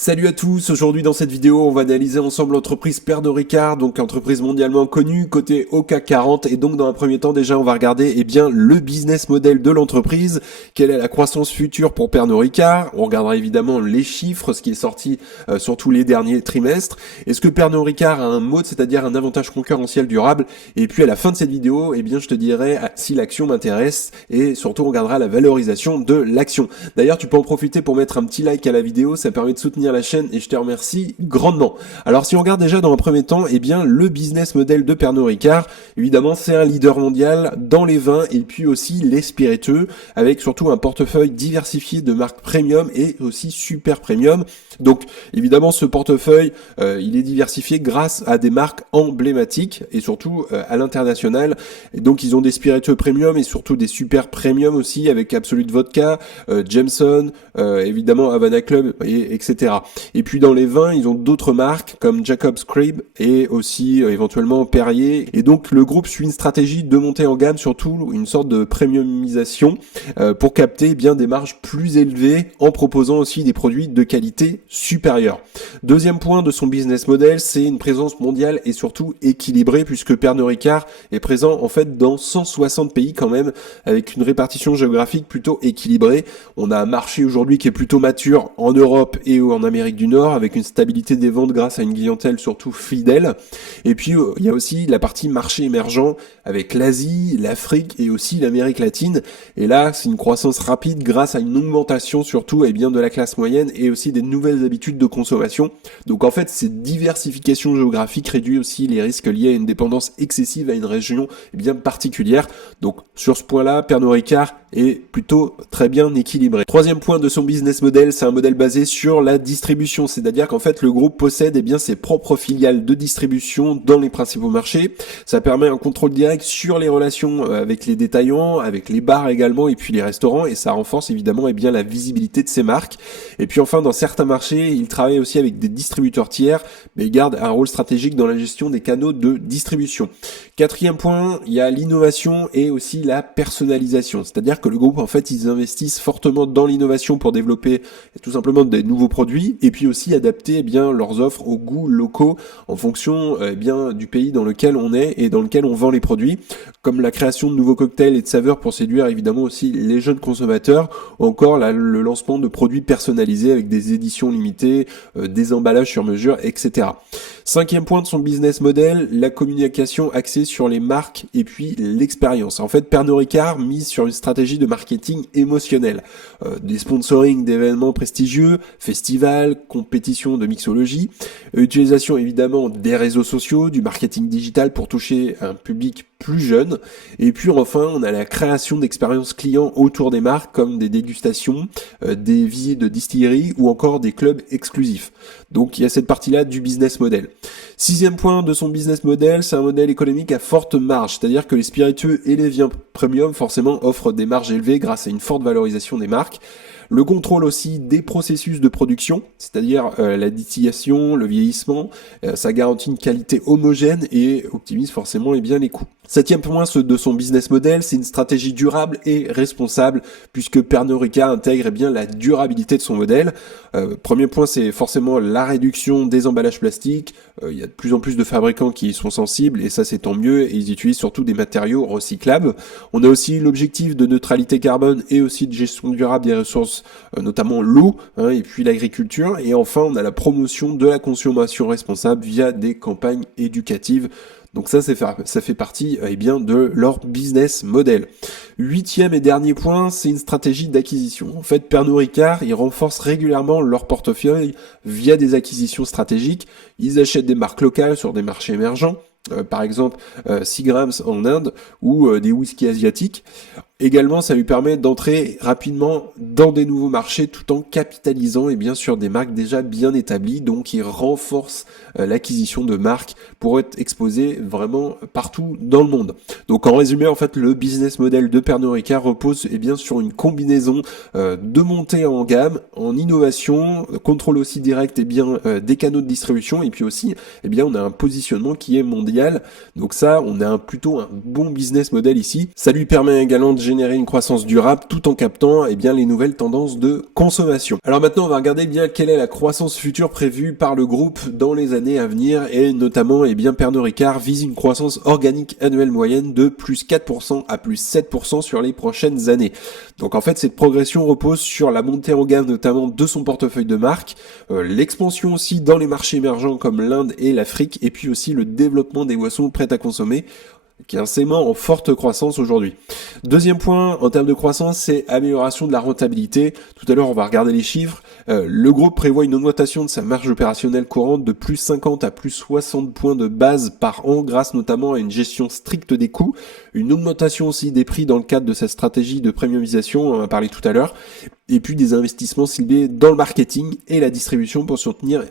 Salut à tous, aujourd'hui dans cette vidéo on va analyser ensemble l'entreprise Pernod Ricard, donc entreprise mondialement connue, cotée au CAC 40, et donc dans un premier temps déjà on va regarder le business model de l'entreprise, quelle est la croissance future pour Pernod Ricard, on regardera évidemment les chiffres, ce qui est sorti sur tous les derniers trimestres, est-ce que Pernod Ricard a un mode, c'est-à-dire un avantage concurrentiel durable, et puis à la fin de cette vidéo, je te dirai si l'action m'intéresse, et surtout on regardera la valorisation de l'action. D'ailleurs tu peux en profiter pour mettre un petit like à la vidéo, ça permet de soutenir la chaîne et je te remercie grandement. Alors si on regarde déjà dans un premier temps, le business model de Pernod Ricard, évidemment c'est un leader mondial dans les vins et puis aussi les spiritueux, avec surtout un portefeuille diversifié de marques premium et aussi super premium. Donc évidemment ce portefeuille, il est diversifié grâce à des marques emblématiques et surtout à l'international. Et donc ils ont des spiritueux premium et surtout des super premium aussi avec Absolut Vodka, Jameson, évidemment Havana Club et etc. Et puis dans les vins, ils ont d'autres marques comme Jacob's Creek et aussi éventuellement Perrier. Et donc le groupe suit une stratégie de montée en gamme, surtout une sorte de premiumisation pour capter des marges plus élevées en proposant aussi des produits de qualité supérieure. Deuxième point de son business model, c'est une présence mondiale et surtout équilibrée puisque Pernod Ricard est présent en fait dans 160 pays quand même avec une répartition géographique plutôt équilibrée. On a un marché aujourd'hui qui est plutôt mature en Europe et en Amérique du Nord avec une stabilité des ventes grâce à une clientèle surtout fidèle. Et puis il y a aussi la partie marché émergent avec l'Asie, l'Afrique et aussi l'Amérique latine. Et là, c'est une croissance rapide grâce à une augmentation surtout de la classe moyenne et aussi des nouvelles habitudes de consommation. Donc en fait, cette diversification géographique réduit aussi les risques liés à une dépendance excessive à une région particulière. Donc sur ce point-là, Pernod Ricard est plutôt très bien équilibré. Troisième point de son business model, c'est un modèle basé sur la distribution, c'est-à-dire qu'en fait le groupe possède ses propres filiales de distribution dans les principaux marchés. Ça permet un contrôle direct sur les relations avec les détaillants, avec les bars également et puis les restaurants, et ça renforce évidemment la visibilité de ces marques. Et puis enfin dans certains marchés, il travaille aussi avec des distributeurs tiers, mais il garde un rôle stratégique dans la gestion des canaux de distribution. Quatrième point, il y a l'innovation et aussi la personnalisation, c'est-à-dire que le groupe en fait ils investissent fortement dans l'innovation pour développer tout simplement des nouveaux produits et puis aussi adapter leurs offres aux goûts locaux en fonction du pays dans lequel on est et dans lequel on vend les produits, comme la création de nouveaux cocktails et de saveurs pour séduire évidemment aussi les jeunes consommateurs, ou encore le lancement de produits personnalisés avec des éditions limitées, des emballages sur mesure, etc. Cinquième point de son business model, la communication axée sur les marques et puis l'expérience. En fait, Pernod Ricard mise sur une stratégie de marketing émotionnel, des sponsoring d'événements prestigieux, festivals, compétitions de mixologie, utilisation évidemment des réseaux sociaux, du marketing digital pour toucher un public plus jeune, et puis enfin on a la création d'expériences clients autour des marques comme des dégustations, des visites de distillerie ou encore des clubs exclusifs. Donc il y a cette partie-là du business model. Sixième point de son business model, c'est un modèle économique à forte marge, c'est-à-dire que les spiritueux et les vins premium forcément offrent des marges élevées grâce à une forte valorisation des marques. Le contrôle aussi des processus de production, c'est-à-dire la distillation, le vieillissement, ça garantit une qualité homogène et optimise forcément les coûts. Septième point de son business model, c'est une stratégie durable et responsable, puisque Pernod Ricard intègre la durabilité de son modèle. Premier point, c'est forcément la réduction des emballages plastiques. Il y a de plus en plus de fabricants qui y sont sensibles, et ça c'est tant mieux, et ils utilisent surtout des matériaux recyclables. On a aussi l'objectif de neutralité carbone et aussi de gestion durable des ressources, notamment l'eau, et puis l'agriculture. Et enfin, on a la promotion de la consommation responsable via des campagnes éducatives. Donc ça fait partie de leur business model. Huitième et dernier point, c'est une stratégie d'acquisition. En fait, Pernod Ricard, ils renforcent régulièrement leur portefeuille via des acquisitions stratégiques. Ils achètent des marques locales sur des marchés émergents, par exemple Seagram's en Inde ou des whiskies asiatiques. Également, ça lui permet d'entrer rapidement dans des nouveaux marchés tout en capitalisant sur des marques déjà bien établies. Donc, il renforce l'acquisition de marques pour être exposé vraiment partout dans le monde. Donc, en résumé, en fait, le business model de Pernod Ricard repose sur une combinaison de montée en gamme, en innovation, contrôle aussi direct des canaux de distribution et puis aussi on a un positionnement qui est mondial. Donc ça, on a plutôt un bon business model ici. Ça lui permet également de générer une croissance durable tout en captant les nouvelles tendances de consommation. Alors maintenant, on va regarder bien quelle est la croissance future prévue par le groupe dans les années à venir et notamment Pernod Ricard vise une croissance organique annuelle moyenne de plus 4% à plus 7% sur les prochaines années. Donc en fait, cette progression repose sur la montée en gamme notamment de son portefeuille de marques, l'expansion aussi dans les marchés émergents comme l'Inde et l'Afrique, et puis aussi le développement des boissons prêtes à consommer, qui est un segment en forte croissance aujourd'hui. Deuxième point, en termes de croissance, c'est amélioration de la rentabilité. Tout à l'heure, on va regarder les chiffres. Le groupe prévoit une augmentation de sa marge opérationnelle courante de plus 50 à plus 60 points de base par an, grâce notamment à une gestion stricte des coûts, une augmentation aussi des prix dans le cadre de sa stratégie de premiumisation, on en a parlé tout à l'heure, et puis des investissements ciblés dans le marketing et la distribution pour soutenir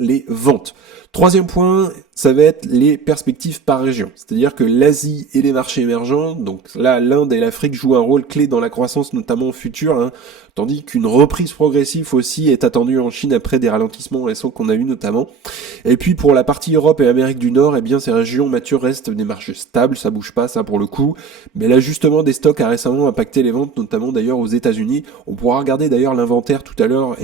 les ventes. Troisième point, ça va être les perspectives par région. C'est-à-dire que l'Asie et les marchés émergents, donc là l'Inde et l'Afrique jouent un rôle clé dans la croissance notamment future, tandis qu'une reprise progressive aussi est attendue en Chine après des ralentissements récents qu'on a eu notamment. Et puis pour la partie Europe et Amérique du Nord, ces régions matures restent des marchés stables, ça bouge pas ça pour le coup, mais l'ajustement des stocks a récemment impacté les ventes, notamment d'ailleurs aux États-Unis. On pourra regarder d'ailleurs l'inventaire tout à l'heure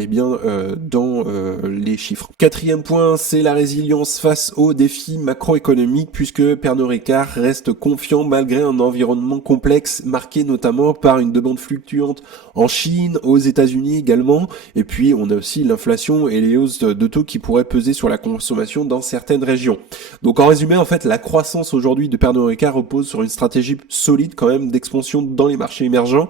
dans les chiffres. Quatrième point, c'est la résilience face aux défis macroéconomiques, puisque Pernod Ricard reste confiant malgré un environnement complexe marqué notamment par une demande fluctuante en Chine, aux États-Unis également, et puis on a aussi l'inflation et les hausses de taux qui pourraient peser sur la consommation dans certaines régions. Donc en résumé, en fait, la croissance aujourd'hui de Pernod Ricard repose sur une stratégie solide quand même d'expansion dans les marchés émergents,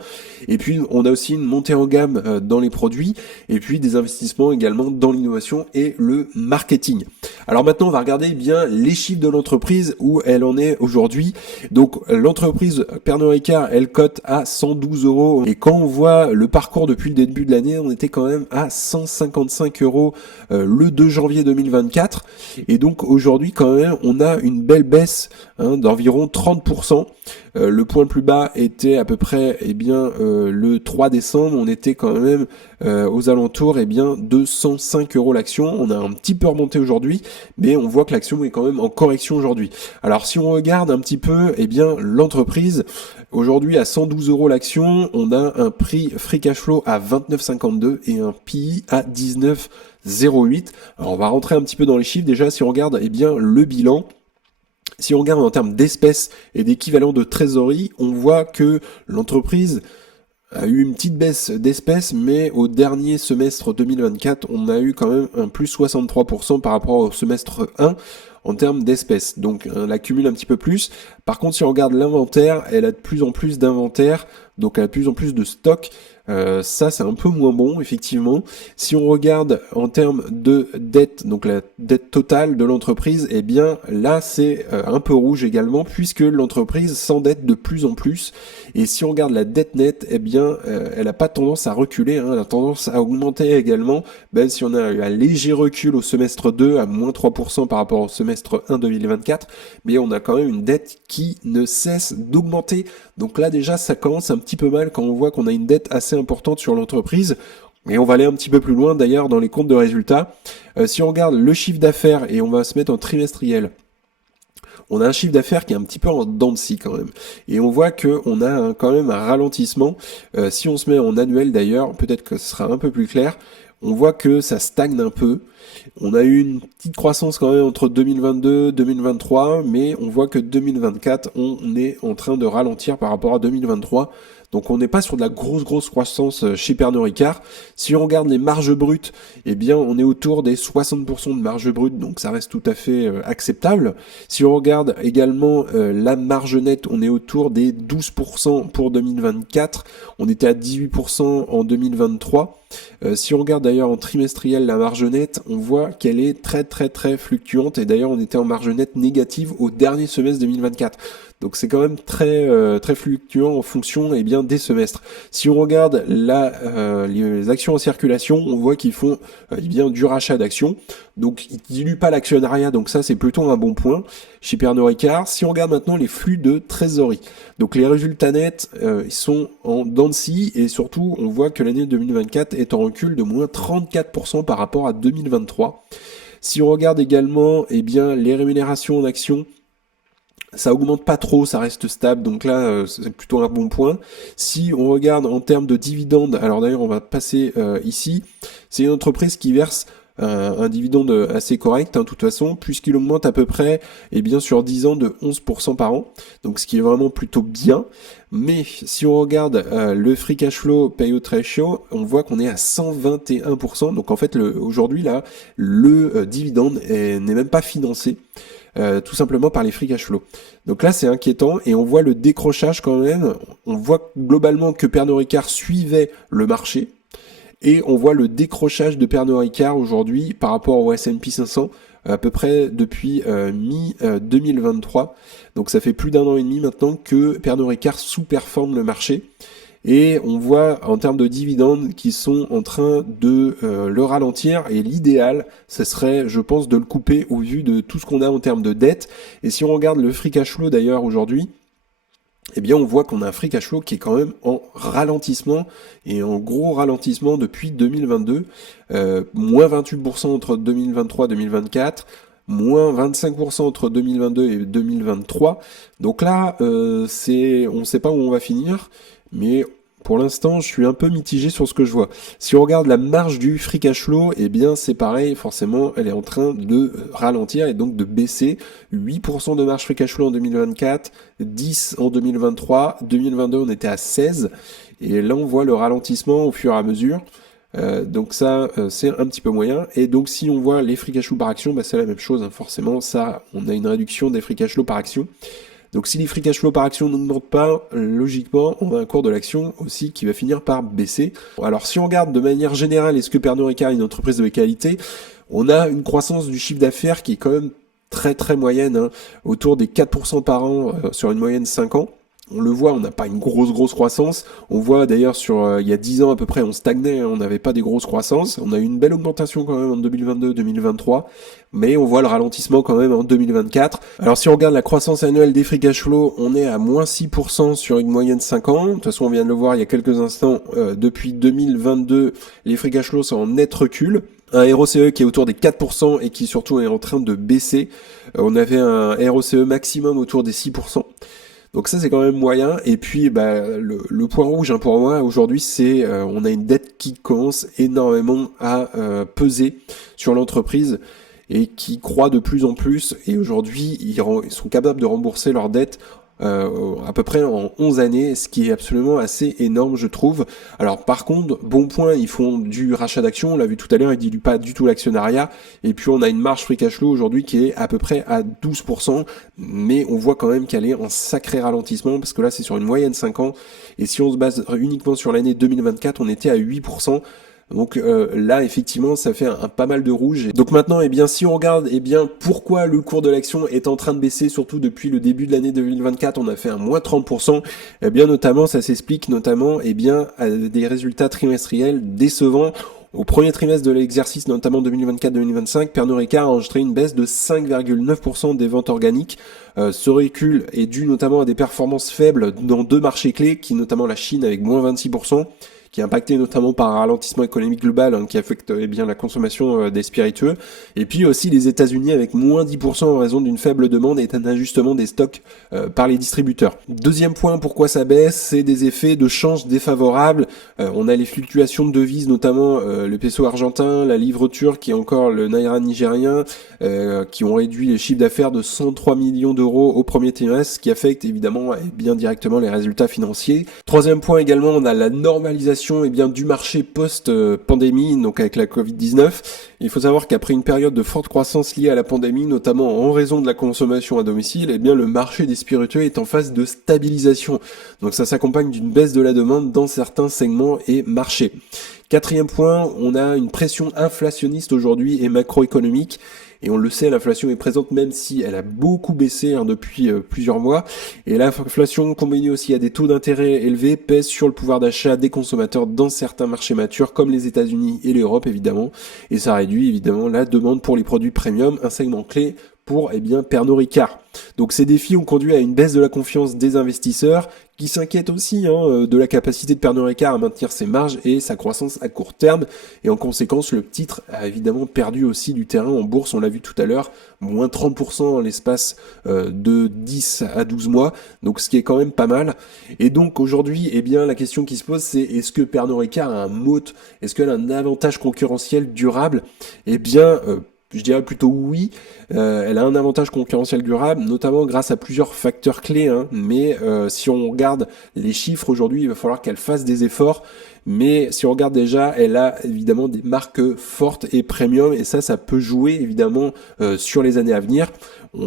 et puis on a aussi une montée en gamme dans les produits, et puis des investissements également dans l'innovation et le marketing. Alors maintenant, on va regarder les chiffres de l'entreprise, où elle en est aujourd'hui. Donc l'entreprise Pernod Ricard, elle cote à 112 euros, et quand on voit le parcours depuis le début de l'année, on était quand même à 155 euros le 2 janvier 2024, et donc aujourd'hui quand même on a une belle baisse d'environ 30%. Le point le plus bas était à peu près le 3 décembre, on était quand même aux alentours de 105 euros l'action. On a un petit peu remonté aujourd'hui, mais on voit que l'action est quand même en correction aujourd'hui. Alors si on regarde un petit peu l'entreprise, aujourd'hui à 112 euros l'action, on a un prix free cash flow à 29,52 et un PI à 19,08. Alors on va rentrer un petit peu dans les chiffres. Déjà si on regarde le bilan, si on regarde en termes d'espèces et d'équivalent de trésorerie, on voit que l'entreprise a eu une petite baisse d'espèces, mais au dernier semestre 2024, on a eu quand même un plus 63% par rapport au semestre 1 en termes d'espèces. Donc elle accumule un petit peu plus. Par contre, si on regarde l'inventaire, elle a de plus en plus d'inventaire, donc elle a de plus en plus de stock. Ça c'est un peu moins bon effectivement. Si on regarde en termes de dette, donc la dette totale de l'entreprise, là c'est un peu rouge également, puisque l'entreprise s'endette de plus en plus. Et si on regarde la dette nette, elle n'a pas tendance à reculer, elle a tendance à augmenter également, même si on a eu un léger recul au semestre 2 à moins 3% par rapport au semestre 1 2024, mais on a quand même une dette qui ne cesse d'augmenter. Donc là déjà ça commence un petit peu mal quand on voit qu'on a une dette assez importante sur l'entreprise. Et on va aller un petit peu plus loin d'ailleurs dans les comptes de résultats. Si on regarde le chiffre d'affaires et on va se mettre en trimestriel, on a un chiffre d'affaires qui est un petit peu en dents de scie quand même. Et on voit qu'on a quand même un ralentissement. Si on se met en annuel d'ailleurs, peut-être que ce sera un peu plus clair. On voit que ça stagne un peu. On a eu une petite croissance quand même entre 2022 et 2023, mais on voit que 2024, on est en train de ralentir par rapport à 2023. Donc on n'est pas sur de la grosse croissance chez Pernod Ricard. Si on regarde les marges brutes, on est autour des 60% de marge brute, donc ça reste tout à fait acceptable. Si on regarde également la marge nette, on est autour des 12% pour 2024. On était à 18% en 2023. Si on regarde d'ailleurs en trimestriel la marge nette, on voit qu'elle est très fluctuante, et d'ailleurs on était en marge nette négative au dernier semestre 2024. Donc c'est quand même très fluctuant en fonction des semestres. Si on regarde les actions en circulation, on voit qu'ils font du rachat d'actions. Donc ils diluent pas l'actionnariat, donc ça c'est plutôt un bon point chez Pernod Ricard. Si on regarde maintenant les flux de trésorerie, donc les résultats nets ils sont en dents de scie, et surtout on voit que l'année 2024 est en recul de moins 34% par rapport à 2023. Si on regarde également les rémunérations en actions, Ça augmente pas trop, ça reste stable, donc là c'est plutôt un bon point. Si on regarde en termes de dividendes, alors d'ailleurs on va passer ici, c'est une entreprise qui verse un dividende assez correct, de toute façon, puisqu'il augmente à peu près, et bien sur 10 ans de 11% par an, donc ce qui est vraiment plutôt bien. Mais si on regarde le free cash flow payout ratio, on voit qu'on est à 121%, donc en fait aujourd'hui là, le dividende n'est même pas financé. Tout simplement par les free cash flow. Donc là c'est inquiétant et on voit le décrochage quand même, on voit globalement que Pernod Ricard suivait le marché et on voit le décrochage de Pernod Ricard aujourd'hui par rapport au S&P 500 à peu près depuis mi-2023. Donc ça fait plus d'un an et demi maintenant que Pernod Ricard sous-performe le marché. Et on voit en termes de dividendes qui sont en train de le ralentir. Et l'idéal, ce serait, je pense, de le couper au vu de tout ce qu'on a en termes de dette. Et si on regarde le free cash flow d'ailleurs aujourd'hui, eh bien on voit qu'on a un free cash flow qui est quand même en ralentissement et en gros ralentissement depuis 2022, moins 28% entre 2023 et 2024, moins 25% entre 2022 et 2023. Donc là, on ne sait pas où on va finir, mais pour l'instant, je suis un peu mitigé sur ce que je vois. Si on regarde la marge du free cash flow, eh bien c'est pareil, forcément, elle est en train de ralentir et donc de baisser. 8% de marge free cash flow en 2024, 10 en 2023, 2022 on était à 16, et là on voit le ralentissement au fur et à mesure. Donc ça c'est un petit peu moyen, et donc si on voit les free cash flow par action, bah, c'est la même chose, hein. Forcément ça on a une réduction des free cash flow par action. Donc si les free cash flow par action n'augmentent pas, logiquement, on a un cours de l'action aussi qui va finir par baisser. Alors si on regarde de manière générale, est-ce que Pernod Ricard est une entreprise de qualité? On a une croissance du chiffre d'affaires qui est quand même très très moyenne, hein, autour des 4% par an sur une moyenne 5 ans. On le voit, on n'a pas une grosse croissance. On voit d'ailleurs sur il y a 10 ans à peu près, on stagnait, hein, on n'avait pas des grosses croissances. On a eu une belle augmentation quand même en 2022-2023, mais on voit le ralentissement quand même en 2024. Alors si on regarde la croissance annuelle des free cash flow, on est à moins 6% sur une moyenne 5 ans. De toute façon, on vient de le voir il y a quelques instants, depuis 2022, les free cash flow sont en net recul. Un ROCE qui est autour des 4% et qui surtout est en train de baisser. On avait un ROCE maximum autour des 6%. Donc ça c'est quand même moyen. Et puis le point rouge, hein, pour moi aujourd'hui, c'est on a une dette qui commence énormément à peser sur l'entreprise et qui croît de plus en plus. Et aujourd'hui ils sont capables de rembourser leur dette à peu près en 11 années, ce qui est absolument assez énorme, je trouve. Alors par contre, bon point, ils font du rachat d'actions, on l'a vu tout à l'heure, ils diluent pas du tout l'actionnariat, et puis on a une marge free cash flow aujourd'hui qui est à peu près à 12%, mais on voit quand même qu'elle est en sacré ralentissement, parce que là c'est sur une moyenne 5 ans, et si on se base uniquement sur l'année 2024, on était à 8%. Donc là effectivement ça fait un pas mal de rouge. Donc maintenant si on regarde pourquoi le cours de l'action est en train de baisser, surtout depuis le début de l'année 2024, on a fait un moins 30%, notamment ça s'explique notamment à des résultats trimestriels décevants. Au premier trimestre de l'exercice, notamment 2024-2025, Pernod Ricard a enregistré une baisse de 5,9% des ventes organiques. Ce recul est dû notamment à des performances faibles dans deux marchés clés, qui notamment la Chine avec moins 26%, qui est impacté notamment par un ralentissement économique global, hein, qui affecte la consommation des spiritueux, et puis aussi les États-Unis avec moins 10% en raison d'une faible demande et d'un ajustement des stocks par les distributeurs. Deuxième point, pourquoi ça baisse, c'est des effets de change défavorables. On a les fluctuations de devises, notamment le peso argentin, la livre turque et encore le naira nigérien, qui ont réduit les chiffres d'affaires de 103 millions d'euros au premier trimestre, ce qui affecte évidemment bien directement les résultats financiers. Troisième point également, on a la normalisation du marché post-pandémie, donc avec la Covid-19. Il faut savoir qu'après une période de forte croissance liée à la pandémie, notamment en raison de la consommation à domicile, le marché des spiritueux est en phase de stabilisation. Donc ça s'accompagne d'une baisse de la demande dans certains segments et marchés. Quatrième point, on a une pression inflationniste aujourd'hui et macroéconomique. Et on le sait, l'inflation est présente même si elle a beaucoup baissé depuis plusieurs mois. Et l'inflation, combinée aussi à des taux d'intérêt élevés, pèse sur le pouvoir d'achat des consommateurs dans certains marchés matures, comme les États-Unis et l'Europe évidemment. Et ça réduit évidemment la demande pour les produits premium, un segment clé pour Pernod Ricard. Donc ces défis ont conduit à une baisse de la confiance des investisseurs qui s'inquiètent aussi de la capacité de Pernod Ricard à maintenir ses marges et sa croissance à court terme. Et en conséquence, le titre a évidemment perdu aussi du terrain en bourse, on l'a vu tout à l'heure, moins 30% en l'espace de 10 à 12 mois, donc ce qui est quand même pas mal. Et donc aujourd'hui, la question qui se pose, c'est est-ce que Pernod Ricard a un moat, est-ce qu'elle a un avantage concurrentiel durable? Je dirais plutôt oui. Elle a un avantage concurrentiel durable, notamment grâce à plusieurs facteurs clés. Mais si on regarde les chiffres aujourd'hui, il va falloir qu'elle fasse des efforts. Mais si on regarde déjà, elle a évidemment des marques fortes et premium, et ça peut jouer évidemment sur les années à venir.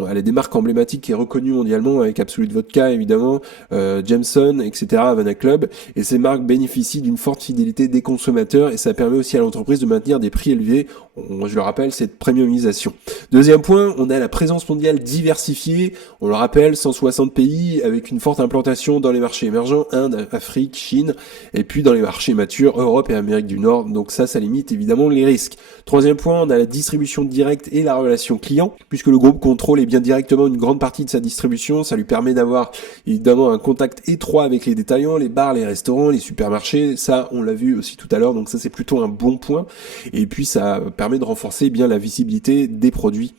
Elle a des marques emblématiques et reconnues mondialement avec Absolut Vodka évidemment, Jameson, etc., Havana Club, et ces marques bénéficient d'une forte fidélité des consommateurs et ça permet aussi à l'entreprise de maintenir des prix élevés. Je le rappelle, cette premiumisation. Deuxième point, on a la présence mondiale diversifiée. On le rappelle, 160 pays avec une forte implantation dans les marchés émergents, Inde, Afrique, Chine, et puis dans les marchés matures, Europe et Amérique du Nord. Donc ça limite évidemment les risques. Troisième point, on a la distribution directe et la relation client, puisque le groupe contrôle bien directement une grande partie de sa distribution. Ça lui permet d'avoir évidemment un contact étroit avec les détaillants, les bars, les restaurants, les supermarchés. Ça, on l'a vu aussi tout à l'heure, donc ça c'est plutôt un bon point. Et puis ça permet de renforcer bien la visibilité des produits.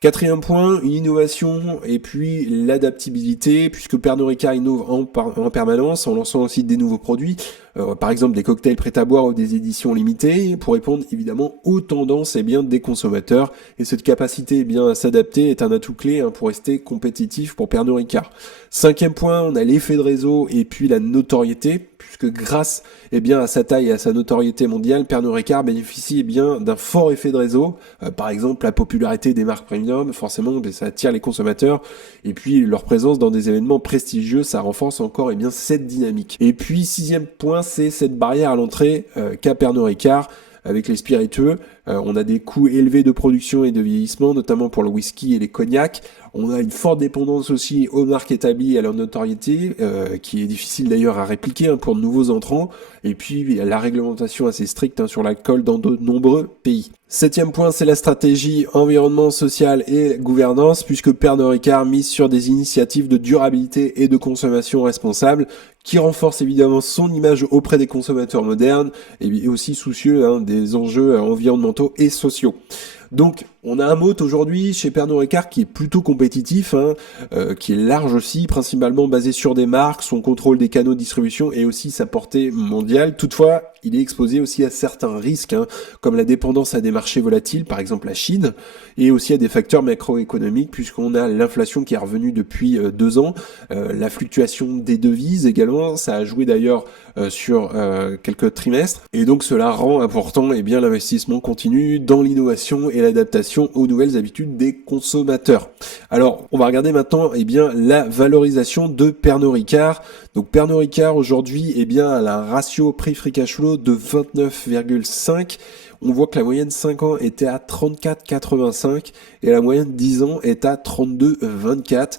Quatrième point, une innovation et puis l'adaptabilité, puisque Pernod Ricard innove en permanence en lançant aussi des nouveaux produits, par exemple des cocktails prêts à boire ou des éditions limitées, pour répondre évidemment aux tendances des consommateurs. Et cette capacité à s'adapter est un atout clé pour rester compétitif pour Pernod Ricard. Cinquième point, on a l'effet de réseau et puis la notoriété, puisque grâce à sa taille et à sa notoriété mondiale, Pernod Ricard bénéficie d'un fort effet de réseau. Par exemple, la popularité des marques premium, forcément, ça attire les consommateurs. Et puis, leur présence dans des événements prestigieux, ça renforce encore cette dynamique. Et puis, sixième point, c'est cette barrière à l'entrée qu'a Pernod Ricard. Avec les spiritueux, on a des coûts élevés de production et de vieillissement, notamment pour le whisky et les cognacs. On a une forte dépendance aussi aux marques établies et à leur notoriété, qui est difficile d'ailleurs à répliquer pour de nouveaux entrants. Et puis il y a la réglementation assez stricte sur l'alcool dans de nombreux pays. Septième point, c'est la stratégie environnement, social et gouvernance, puisque Pernod Ricard mise sur des initiatives de durabilité et de consommation responsable, qui renforcent évidemment son image auprès des consommateurs modernes et aussi soucieux des enjeux environnementaux et sociaux. Donc, on a un moat aujourd'hui chez Pernod Ricard qui est plutôt compétitif, qui est large aussi, principalement basé sur des marques, son contrôle des canaux de distribution et aussi sa portée mondiale. Toutefois, il est exposé aussi à certains risques, comme la dépendance à des marchés volatiles, par exemple la Chine, et aussi à des facteurs macroéconomiques, puisqu'on a l'inflation qui est revenue depuis 2 ans, la fluctuation des devises également, ça a joué d'ailleurs sur quelques trimestres, et donc cela rend important l'investissement continu dans l'innovation et l'adaptation aux nouvelles habitudes des consommateurs. Alors, on va regarder maintenant la valorisation de Pernod Ricard. Donc Pernod Ricard aujourd'hui a un ratio prix-free cash flow de 29,5. On voit que la moyenne 5 ans était à 34,85 et la moyenne 10 ans est à 32,24.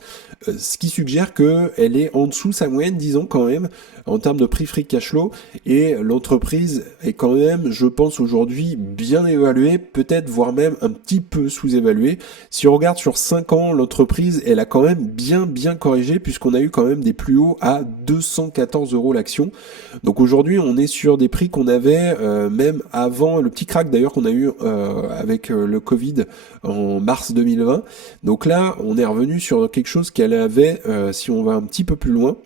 Ce qui suggère qu'elle est en dessous de sa moyenne 10 ans quand même en termes de prix free cash flow, et l'entreprise est quand même, je pense aujourd'hui, bien évaluée, peut-être voire même un petit peu sous-évaluée. Si on regarde sur 5 ans, l'entreprise elle a quand même bien corrigé, puisqu'on a eu quand même des plus hauts à 214 € l'action. Donc aujourd'hui on est sur des prix qu'on avait même avant le petit crack d'ailleurs qu'on a eu avec le Covid en mars 2020. Donc là on est revenu sur quelque chose qu'elle avait, si on va un petit peu plus loin,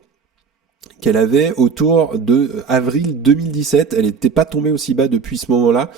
qu'elle avait autour de avril 2017. Elle n'était pas tombée aussi bas depuis ce moment-là.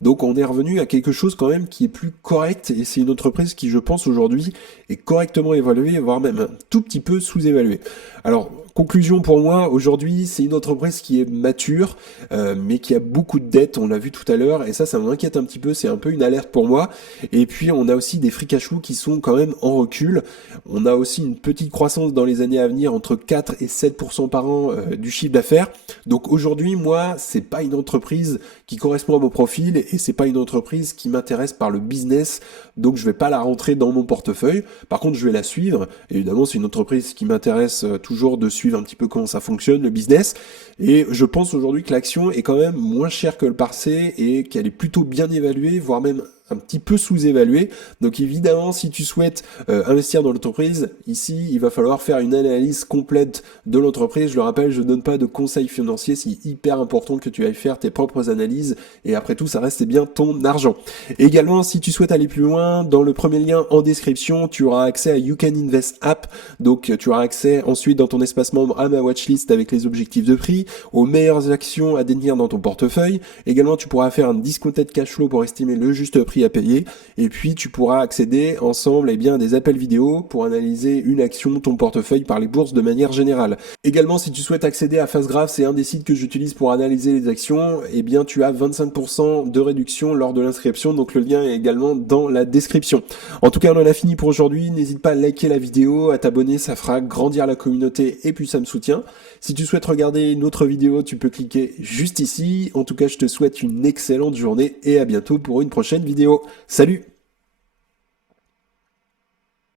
Donc on est revenu à quelque chose quand même qui est plus correct, et c'est une entreprise qui, je pense, aujourd'hui est correctement évaluée, voire même un tout petit peu sous-évaluée. Alors, conclusion pour moi, aujourd'hui, c'est une entreprise qui est mature, mais qui a beaucoup de dettes, on l'a vu tout à l'heure, et ça m'inquiète un petit peu, c'est un peu une alerte pour moi. Et puis, on a aussi des free cash flow qui sont quand même en recul. On a aussi une petite croissance dans les années à venir, entre 4 et 7% par an du chiffre d'affaires. Donc aujourd'hui, moi, c'est pas une entreprise qui correspond à mon profil, et c'est pas une entreprise qui m'intéresse par le business, donc je vais pas la rentrer dans mon portefeuille. Par contre, je vais la suivre. Évidemment, c'est une entreprise qui m'intéresse toujours de suivre un petit peu comment ça fonctionne, le business. Et je pense aujourd'hui que l'action est quand même moins chère que le passé et qu'elle est plutôt bien évaluée, voire même un petit peu sous-évalué. Donc évidemment, si tu souhaites investir dans l'entreprise, ici, il va falloir faire une analyse complète de l'entreprise. Je le rappelle, je ne donne pas de conseils financiers, c'est hyper important que tu ailles faire tes propres analyses et après tout, ça reste bien ton argent. Également, si tu souhaites aller plus loin, dans le premier lien en description, tu auras accès à You Can Invest App. Donc tu auras accès ensuite dans ton espace membre à ma watchlist avec les objectifs de prix, aux meilleures actions à détenir dans ton portefeuille. Également, tu pourras faire un discounted cash flow pour estimer le juste prix à payer. Et puis, tu pourras accéder ensemble à des appels vidéo pour analyser une action, ton portefeuille par les bourses de manière générale. Également, si tu souhaites accéder à Fastgraph, c'est un des sites que j'utilise pour analyser les actions, tu as 25% de réduction lors de l'inscription, donc le lien est également dans la description. En tout cas, on en a fini pour aujourd'hui, n'hésite pas à liker la vidéo, à t'abonner, ça fera grandir la communauté et puis ça me soutient. Si tu souhaites regarder une autre vidéo, tu peux cliquer juste ici. En tout cas, je te souhaite une excellente journée et à bientôt pour une prochaine vidéo. Salut!